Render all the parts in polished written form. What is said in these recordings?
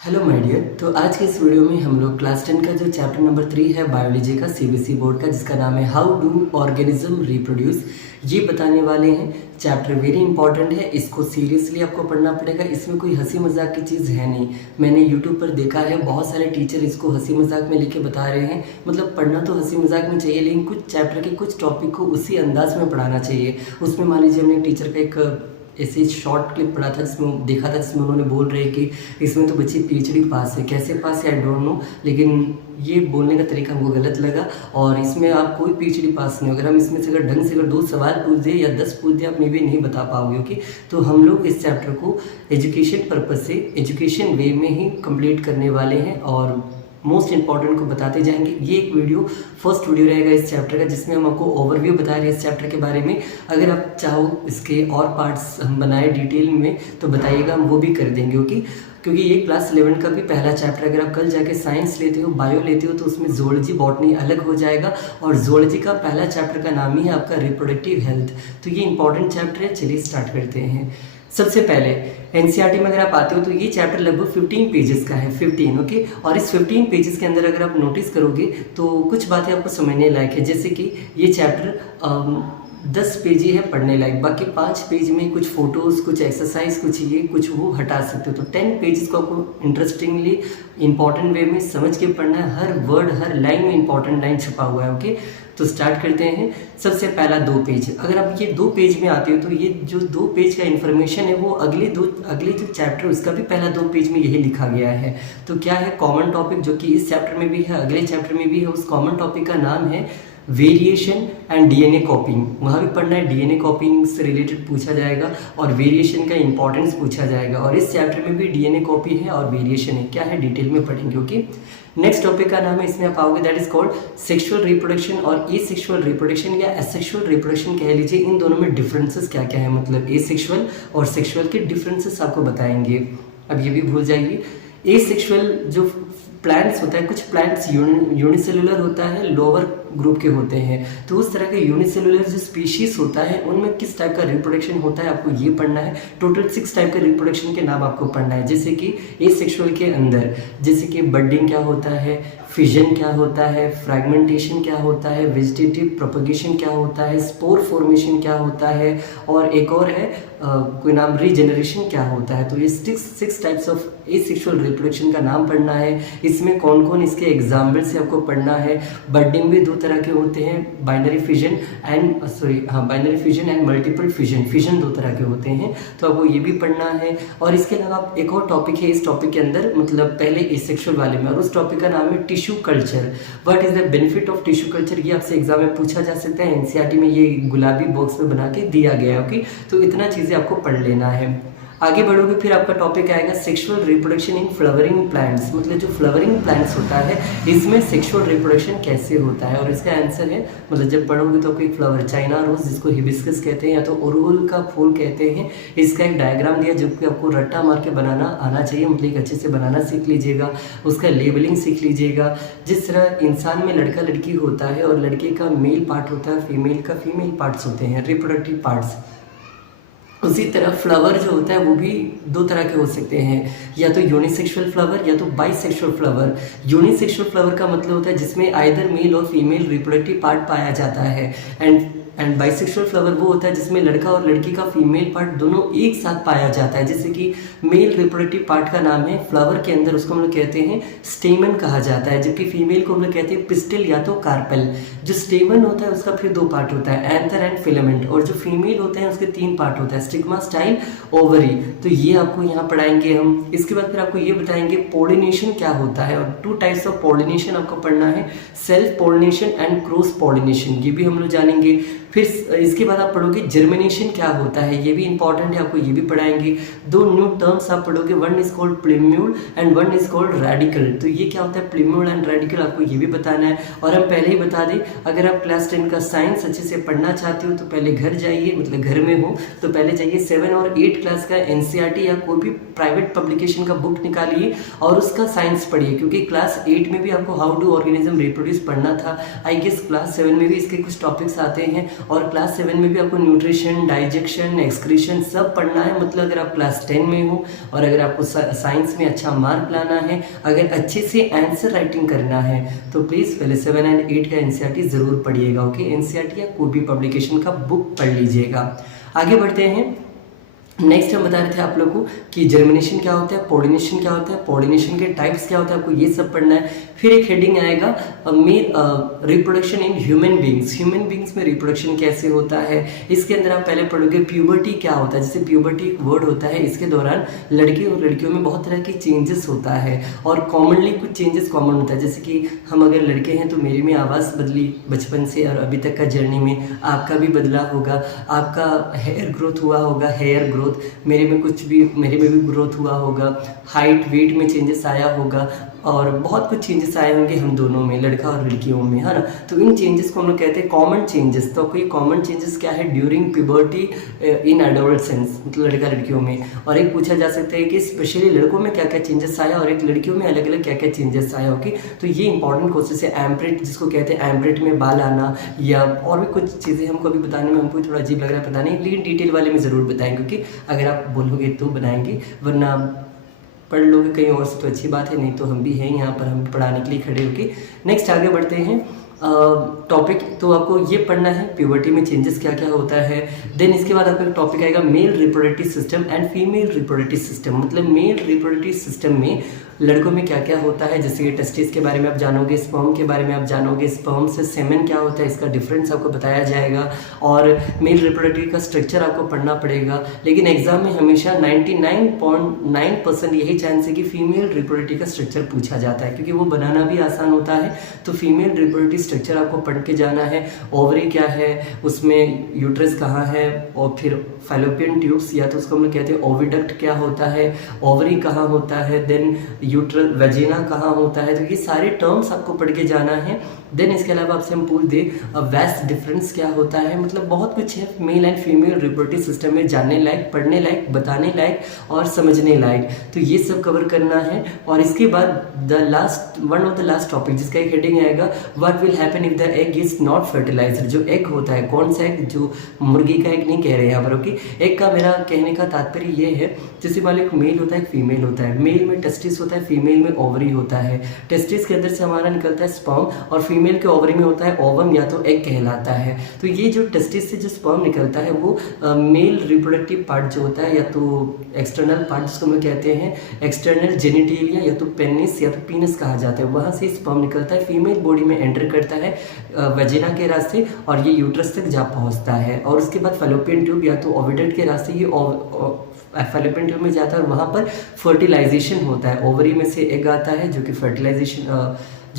Hello my dear. तो आज के इस वीडियो में हम लोग क्लास 10 का जो चैप्टर नंबर 3 है बायोलॉजी का सीबीएसई बोर्ड का, जिसका नाम है हाउ डू ऑर्गेनिज्म रिप्रोड्यूस, ये बताने वाले हैं। चैप्टर वेरी इंपॉर्टेंट है, इसको सीरियसली आपको पढ़ना पड़ेगा। इसमें कोई हंसी मजाक की चीज़ है नहीं। मैंने यूट्यूब पर देखा है बहुत सारे टीचर इसको हंसी मजाक में लेके बता रहे हैं। मतलब पढ़ना तो हंसी मजाक में चाहिए, लेकिन कुछ चैप्टर के कुछ टॉपिक को उसी अंदाज में पढ़ाना चाहिए। उसमें मान लीजिए हमने टीचर का एक ऐसे शॉर्ट क्लिप पढ़ा था, जिसमें देखा था, जिसमें उन्होंने बोल रहे कि इसमें तो बच्ची पीएचडी पास है। कैसे पास है आई डोंट नो, लेकिन ये बोलने का तरीका हमको गलत लगा। और इसमें आप कोई पीएचडी पास नहीं हो। अगर हम इसमें से अगर ढंग से अगर 2 सवाल पूछ दें या 10 पूछ दें, आप मे भी नहीं बता पाओगे। ओके, तो हम लोग इस चैप्टर को एजुकेशन पर्पज से, एजुकेशन वे में ही कंप्लीट करने वाले हैं और मोस्ट इंपॉर्टेंट को बताते जाएंगे। ये एक वीडियो फर्स्ट वीडियो रहेगा इस चैप्टर का, जिसमें हम आपको ओवरव्यू बता रहे हैं इस चैप्टर के बारे में। अगर आप चाहो इसके और पार्ट्स हम बनाए डिटेल में तो बताइएगा, हम वो भी कर देंगे। ओके, क्योंकि ये क्लास 11 का भी पहला चैप्टर। अगर आप कल जाके साइंस लेते हो, बायो लेते हो, तो उसमें जोलॉजी बॉटनी अलग हो जाएगा। और जोलॉजी का पहला चैप्टर का नाम ही है आपका रिप्रोडक्टिव हेल्थ। तो ये इंपॉर्टेंट चैप्टर है। चलिए स्टार्ट करते हैं। सबसे पहले एनसीईआरटी में अगर आप आते हो तो ये चैप्टर लगभग 15 पेजेस का है, 15। ओके, और इस 15 पेजेस के अंदर अगर आप नोटिस करोगे तो कुछ बातें आपको समझने लायक है। जैसे कि ये चैप्टर 10 पेज ही है पढ़ने लायक, बाकी 5 पेज में कुछ फोटोज़, कुछ एक्सरसाइज, कुछ ये कुछ वो हटा सकते हो। तो 10 पेजेस को आपको इंटरेस्टिंगली इंपॉर्टेंट वे में समझ के पढ़ना है। हर वर्ड, हर लाइन में इंपॉर्टेंट लाइन छुपा हुआ है। ओके, तो स्टार्ट करते हैं। सबसे पहला 2 पेज। अगर आप ये 2 पेज में आते हो तो ये जो 2 पेज का इन्फॉर्मेशन है वो अगले जो चैप्टर उसका भी पहला 2 पेज में यही लिखा गया है। तो क्या है कॉमन टॉपिक, जो कि इस चैप्टर में भी है, अगले चैप्टर में भी है। उस कॉमन टॉपिक का नाम है वेरिएशन एंड डीएनए कॉपिंग। वहाँ भी पढ़ना है, डीएनए कॉपिंग से रिलेटेड पूछा जाएगा और वेरिएशन का इंपॉर्टेंस पूछा जाएगा। और इस चैप्टर में भी डीएनए कॉपी है और वेरिएशन है, क्या है डिटेल में पढ़ेंगे। ओके, नेक्स्ट टॉपिक का नाम है, इसमें आप आओगे, that is called sexual reproduction और एसेक्सुअल रिप्रोडक्शन या एसेक्सुअल रिप्रोडक्शन कह लीजिए। इन दोनों में डिफरेंसेस क्या क्या है, मतलब एसेक्सुअल और सेक्सुअल के डिफरेंसेस आपको बताएंगे। अब ये भी भूल जाइए। एसेक्सुअल जो प्लांट्स होता है, कुछ प्लांट्स यूनिसेलुलर होता है, लोअर ग्रुप के होते हैं। तो उस तरह के यूनिसेलुलर जो स्पीशीज होता है उनमें किस टाइप का रिप्रोडक्शन होता है आपको ये पढ़ना है। टोटल 6 टाइप के रिप्रोडक्शन के नाम आपको पढ़ना है। जैसे कि एसेक्सुअल के अंदर जैसे कि बडिंग क्या होता है, फिजन क्या होता है, फ्रैगमेंटेशन क्या होता है, वेजिटेटिव प्रोपगेशन क्या होता है, स्पोर फॉर्मेशन क्या होता है, और एक और है कोई नाम रीजेनरेशन क्या होता है। तो ये 6 टाइप्स ऑफ एसेक्सुअल रिप्रोडक्शन का नाम पढ़ना है। इसमें कौन कौन इसके एग्जाम्पल से आपको पढ़ना है। बडिंग भी 2 तरह के होते हैं, binary fission and multiple fission. Fission 2 तरह के होते हैं, तो आपको ये भी पढ़ना है। और इसके अलावा एक और टॉपिक है इस टॉपिक के अंदर, मतलब पहले एसेक्सुअल वाले में, और उस टॉपिक का नाम है tissue culture. What is the benefit of tissue culture, ये आपसे एग्जाम में पूछा जा सकता है। एनसीईआरटी में ये गुलाबी बॉक्स में बना के दिया गया है। ओके, तो इतना चीजें आपको पढ़ लेना है। आगे बढ़ोगे फिर आपका टॉपिक आएगा sexual reproduction in flowering plants. मतलब जो फ्लावरिंग प्लांट्स होता है इसमें सेक्सुअल रिप्रोडक्शन कैसे होता है। और इसका आंसर है, मतलब जब पढ़ोगे तो आपको एक फ्लावर, चाइना रोज जिसको हिबिस्कस कहते हैं या तो ओरुल का फूल कहते हैं, इसका एक डायग्राम दिया जो कि आपको रट्टा मार के बनाना आना चाहिए। मतलब एक अच्छे से बनाना सीख लीजिएगा, उसका लेबलिंग सीख लीजिएगा। जिस तरह इंसान में लड़का लड़की होता है और लड़के का मेल पार्ट होता है, फीमेल का फीमेल पार्ट्स होते हैं, रिप्रोडक्टिव पार्ट्स, उसी तरह फ्लावर जो होता है वो भी 2 तरह के हो सकते हैं, या तो यूनिसेक्सुअल फ्लावर या तो बाइसेक्सुअल फ्लावर। यूनिसेक्सुअल फ्लावर का मतलब होता है जिसमें आइदर मेल और फीमेल रिप्रोडक्टिव पार्ट पाया जाता है। एंड बाइसेक्सुअल फ्लावर वो होता है जिसमें लड़का और लड़की का फीमेल पार्ट दोनों एक साथ पाया जाता है। जैसे कि मेल रिप्रोडक्टिव पार्ट का नाम है फ्लावर के अंदर, उसको हम लोग कहते हैं स्टेमन कहा जाता है, जबकि फीमेल को हम लोग कहते हैं पिस्टिल या तो कार्पेल। जो स्टेमन होता है उसका फिर 2 पार्ट होता है, एंथर एंड फिलामेंट, और जो फीमेल होते हैं उसके 3 पार्ट होता है, स्टिग्मा, स्टाइल, ओवरी। तो ये आपको यहाँ पढ़ाएंगे हम। इसके बाद फिर आपको ये बताएंगे पोलिनेशन क्या होता है, और 2 टाइप्स ऑफ पोलिनेशन आपको पढ़ना है, self pollination and cross pollination, ये भी हम लोग जानेंगे। फिर इसके बाद आप पढ़ोगे जर्मिनेशन क्या होता है, ये भी इंपॉर्टेंट है, आपको ये भी पढ़ाएंगे। 2 न्यू टर्म्स आप पढ़ोगे, one is called plumule and one is called radicle. तो ये क्या होता है प्लिम्यूल एंड रेडिकल, आपको ये भी बताना है। और हम पहले ही बता दें, अगर आप क्लास 10 का साइंस अच्छे से पढ़ना चाहते हो तो पहले घर जाइए, मतलब घर में हो तो पहले जाइए 7 और 8 क्लास का एनसीईआरटी या कोई भी प्राइवेट पब्लिकेशन का बुक निकालिए और उसका साइंस पढ़िए, क्योंकि क्लास 8 में भी आपको हाउ डू ऑर्गेनिज्म रिप्रोड्यूस पढ़ना था। आई गेस क्लास 7 में भी इसके कुछ टॉपिक्स आते हैं और क्लास 7 में भी आपको न्यूट्रिशन, डाइजेशन, एक्सक्रीशन सब पढ़ना है। मतलब अगर आप क्लास 10 में हो और अगर आपको साइंस में अच्छा मार्क लाना है, अगर अच्छे से आंसर राइटिंग करना है, तो प्लीज़ पहले 7 एंड 8 का एनसीईआरटी ज़रूर पढ़िएगा। ओके, एनसीईआरटी या कोई भी पब्लिकेशन का बुक पढ़ लीजिएगा। आगे बढ़ते हैं। नेक्स्ट हम बता रहे थे आप लोगों को कि जर्मिनेशन क्या होता है, पोलिनेशन क्या होता है, पोलिनेशन के टाइप्स क्या होता है, आपको ये सब पढ़ना है। फिर एक हेडिंग आएगा reproduction in human beings. Human beings में रिप्रोडक्शन कैसे होता है, इसके अंदर आप पहले पढ़ोगे प्यूबर्टी क्या होता है। जैसे प्यूबर्टी एक वर्ड होता है, इसके दौरान लड़के और लड़कियों में बहुत तरह के चेंजेस होता है और कॉमनली कुछ चेंजेस कॉमन होता है। जैसे कि हम अगर लड़के हैं तो मेरी में आवाज़ बदली बचपन से और अभी तक का जर्नी में, आपका भी बदला होगा, आपका हेयर ग्रोथ हुआ होगा, हेयर ग्रोथ मेरे में भी ग्रोथ हुआ होगा, हाइट वेट में चेंजेस आया होगा और बहुत कुछ चेंजेस आए होंगे हम दोनों में, लड़का और लड़कियों में, है ना। तो इन चेंजेस को हम लोग कहते हैं कॉमन चेंजेस। तो कोई कॉमन चेंजेस क्या है ड्यूरिंग प्यूबर्टी इन एडोलसेंस, मतलब लड़का लड़कियों में। और एक पूछा जा सकता है कि स्पेशली लड़कों में क्या क्या चेंजेस आया और एक लड़कियों में अलग अलग क्या क्या चेंजेस आया। ओके, तो ये इंपॉर्टेंट क्वेश्चन है। एम्ब्रेट जिसको कहते हैं, एम्ब्रेट में बाल आना या और भी कुछ चीज़ें हमको अभी बताने में हमको थोड़ा अजीब लग रहा है पता नहीं, लेकिन डिटेल वाले में ज़रूर बताएंगे, क्योंकि अगर आप बोलोगे तो बनाएंगे, वरना पढ़ लोगे कहीं और से तो अच्छी बात है, नहीं तो हम भी हैं यहाँ पर, हम पढ़ाने के लिए खड़े होके। नेक्स्ट आगे बढ़ते हैं। टॉपिक तो आपको ये पढ़ना है प्यूबर्टी में चेंजेस क्या क्या होता है। देन इसके बाद आपका टॉपिक आएगा male reproductive system and female reproductive system. मतलब मेल रिप्रोडक्टिव सिस्टम में लड़कों में क्या क्या होता है, जैसे कि टेस्टिस के बारे में आप जानोगे, स्पर्म के बारे में आप जानोगे, स्पर्म से सेमेन क्या होता है इसका डिफरेंस आपको बताया जाएगा, और मेल रिप्रोडक्टिव का स्ट्रक्चर आपको पढ़ना पड़ेगा। लेकिन एग्जाम में हमेशा 99.9% यही चांस है कि फीमेल रिप्रोडक्टिव का स्ट्रक्चर पूछा जाता है, क्योंकि वो बनाना भी आसान होता है। तो फीमेल रिप्रोडक्टिव स्ट्रक्चर आपको पढ़ के जाना है। ओवरी क्या है, उसमें यूट्रस कहाँ है, और फिर फैलोपियन ट्यूब्स या तो उसको हम लोग कहते हैं ओविडक्ट क्या होता है, ओवरी कहाँ होता है, देन यूट्रल वेजिना कहाँ होता है। तो ये सारे टर्म्स आपको पढ़ के जाना है। देन इसके अलावा आपसे हम पूछ दे वेस्ट डिफरेंस क्या होता है। मतलब बहुत कुछ है male and female reproductive system में, जानने लायक, पढ़ने लायक, बताने लायक और समझने लायक। तो ये सब कवर करना है। और इसके बाद one of the last topic जिसका एक हेडिंग आएगा what will happen if the egg is not fertilised. जो एग होता है, कौन सा एग, जो मुर्गी का एग नहीं कह रहे हैं यहाँ पर। ओके, एग का मेरा कहने का तात्पर्य ये है, जैसे मान लो एक मेल होता है, एक फीमेल होता है। मेल में टेस्टिस होता है, फीमेल में ओवरी होता है। टेस्टिस के अंदर से हमारा निकलता है स्पर्म, और फीमेल के ओवरी में होता है ओवम या तो एग कहलाता है। तो ये जो टेस्टिस से जो स्पर्म निकलता है वो मेल रिप्रोडक्टिव पार्ट जो होता है, या तो एक्सटर्नल पार्ट जिसको हम कहते हैं एक्सटर्नल जेनिटेलिया, या तो पेनिस या तो पीनस कहा जाता है, वहाँ से स्पर्म निकलता है, फीमेल बॉडी में एंटर करता है वेजिना के रास्ते और ये यूट्रस तक जा पहुँचता है। और उसके बाद फैलोपियन ट्यूब या तो ओविडक्ट के रास्ते ये फैलोपियन ट्यूब में जाता है और वहाँ पर फर्टिलाइजेशन होता है। ओवरी में से एग आता है जो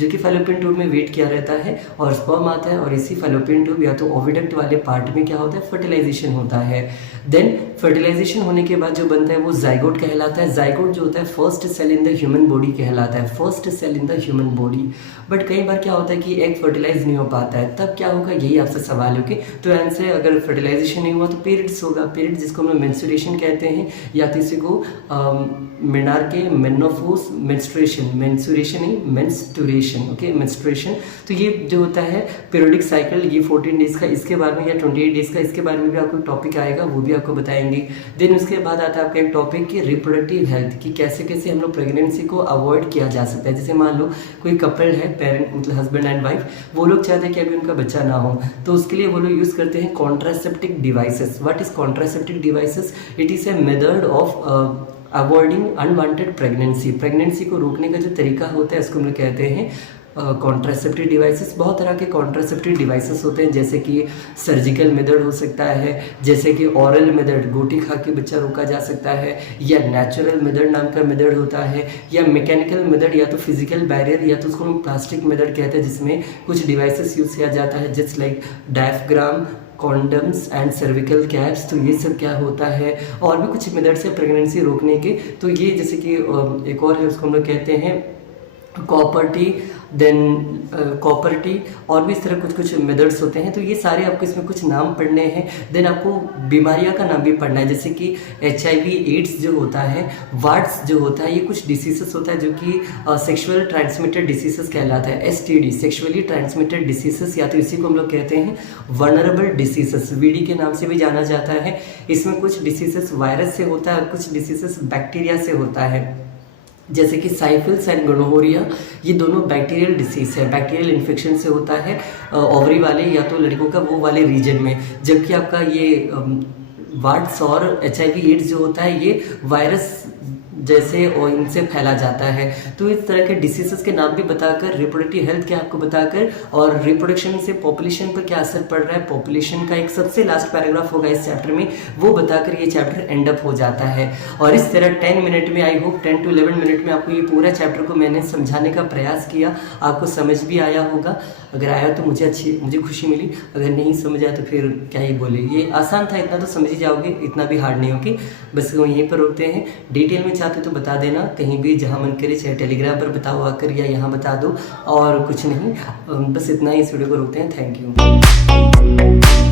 कि फैलोपियन ट्यूब में वेट किया रहता है, और स्पर्म आता है और इसी फैलोपियन ट्यूब या तो ओविडक्ट वाले पार्ट में क्या होता है, फर्टिलाइजेशन होता है। देन फर्टिलाइजेशन होने के बाद जो बनता है वो जाइगोट कहलाता है। जाइगोट जो होता है first cell in the human body कहलाता है, first cell in the human body. But कई बार क्या होता है कि एग फर्टिलाइज नहीं हो पाता है, तब क्या होगा, यही आपसे सवाल है। ओके, तो आंसर अगर फर्टिलाइजेशन नहीं हुआ तो पीरियड्स होगा। पीरियड जिसको हम मेंस्ट्रुएशन कहते हैं, या तो इसी को मेनार्के, मेनोपॉज, मेंस्ट्रुएशन। Okay, menstruation. तो ये जो होता है पीरियडिक साइकिल, ये 14 डेज का, इसके बारे में, या 28 डेज का, इसके बारे में भी आपको टॉपिक आएगा, वो भी आपको बताएंगे। देन उसके बाद आता है आपका एक टॉपिक कि रिप्रोडक्टिव हेल्थ, कि कैसे कैसे हम लोग प्रेगनेंसी को अवॉइड किया जा सकता है। जैसे मान लो कोई कपल है, पेरेंट मतलब हस्बैंड एंड वाइफ, वो लोग चाहते हैं कि अभी उनका बच्चा ना हो, तो उसके लिए वो लोग यूज़ करते हैं contraceptive devices. What is contraceptive devices? It is a method of avoiding unwanted pregnancy. Pregnancy को रोकने का जो तरीका होता है उसको हम लोग कहते हैं कॉन्ट्रासेप्टिव डिवाइसेस। बहुत तरह के कॉन्ट्रासेप्टिव डिवाइसेस होते हैं, जैसे कि सर्जिकल मेथड हो सकता है, जैसे कि ऑरल मेथड, गोटी खा के बच्चा रोका जा सकता है, या नेचुरल मेथड नाम का मेथड होता है, या मैकेनिकल मेथड, या तो फिजिकल बैरियर, या तो उसको हम प्लास्टिक मेथड कहते हैं, जिसमें कुछ डिवाइसेस यूज़ किया जाता है, just like diaphragm, condoms and cervical caps. तो ये सब क्या होता है, और भी कुछ मेथड्स है प्रेगनेंसी रोकने के। तो ये जैसे कि एक और है, उसको हम लोग कहते हैं copper T than copper T, और भी इस तरह कुछ कुछ मेथड्स होते हैं। तो ये सारे आपको इसमें कुछ नाम पढ़ने हैं। देन आपको बीमारियां का नाम भी पढ़ना है, जैसे कि HIV एड्स जो होता है, वार्ड्स जो होता है, ये कुछ डिसीजेस होता है जो कि सेक्सुअल ट्रांसमिटेड डिसीजेस कहलाता है। STD सेक्सुअली ट्रांसमिटेड डिसीजेस, या तो इसी को हम लोग कहते हैं वनरेबल डिसीजेस, VD के नाम से भी जाना जाता है। इसमें कुछ डिसीजेस वायरस से होता है और कुछ डिसीजेस बैक्टीरिया से होता है, जैसे कि साइफिल्स एंड गोनोरिया, ये दोनों बैक्टीरियल डिसीज है, बैक्टीरियल इन्फेक्शन से होता है ओवरी वाले या तो लड़कों का वो वाले रीजन में। जबकि आपका ये वार्ड्स और HIV एड्स जो होता है ये वायरस जैसे और इनसे फैला जाता है। तो इस तरह के डिसीजेस के नाम भी बताकर, रिप्रोडक्टिव हेल्थ के आपको बताकर, और रिप्रोडक्शन से पॉपुलेशन पर क्या असर पड़ रहा है, पॉपुलेशन का एक सबसे लास्ट पैराग्राफ होगा इस चैप्टर में, वो बताकर ये चैप्टर एंड अप हो जाता है। और इस तरह 10 मिनट में, आई होप 10 to 11 मिनट में आपको ये पूरा चैप्टर को मैंने समझाने का प्रयास किया। आपको समझ भी आया होगा, अगर आया तो मुझे खुशी मिली, अगर नहीं समझ आया तो फिर क्या ही बोले। ये आसान था, इतना तो समझ ही जाओगे, इतना भी हार्ड नहीं होगी। बस यहीं पर रोकते हैं। डिटेल में चाहते तो बता देना कहीं भी, जहाँ मन करे, चाहे टेलीग्राम पर बताओ आकर या यहाँ बता दो, और कुछ नहीं। बस इतना ही, इस वीडियो को रोकते हैं। Thank you.